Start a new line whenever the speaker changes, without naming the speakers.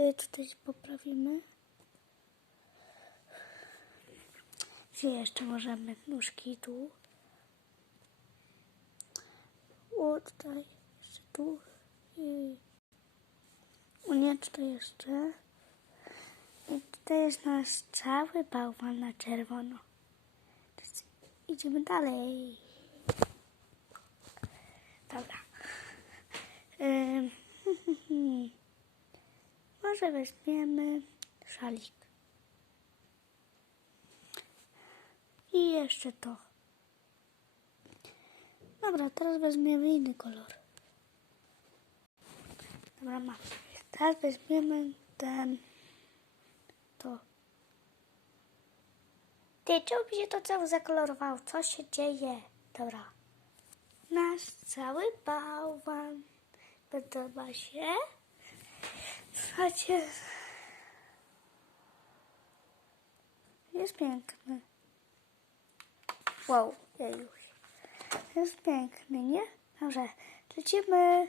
Y, Tutaj poprawimy. Gdzie jeszcze możemy nóżki tu? O, tutaj, jeszcze tu. I... O nie, tutaj jeszcze. I tutaj jest nasz cały bałwan na czerwono. Idziemy dalej. Dobra. Ym, Może weźmiemy szalik. I jeszcze to. Dobra, teraz weźmiemy inny kolor. Dobra, mam. Teraz weźmiemy ten. To. Ty, czemu mi się to cały zakolorowało? Co się dzieje? Dobra. Nasz cały bałwan. Podoba się? Słuchajcie. Jest piękny. Wow, ja już. Jest piękny, nie? Dobrze, lecimy.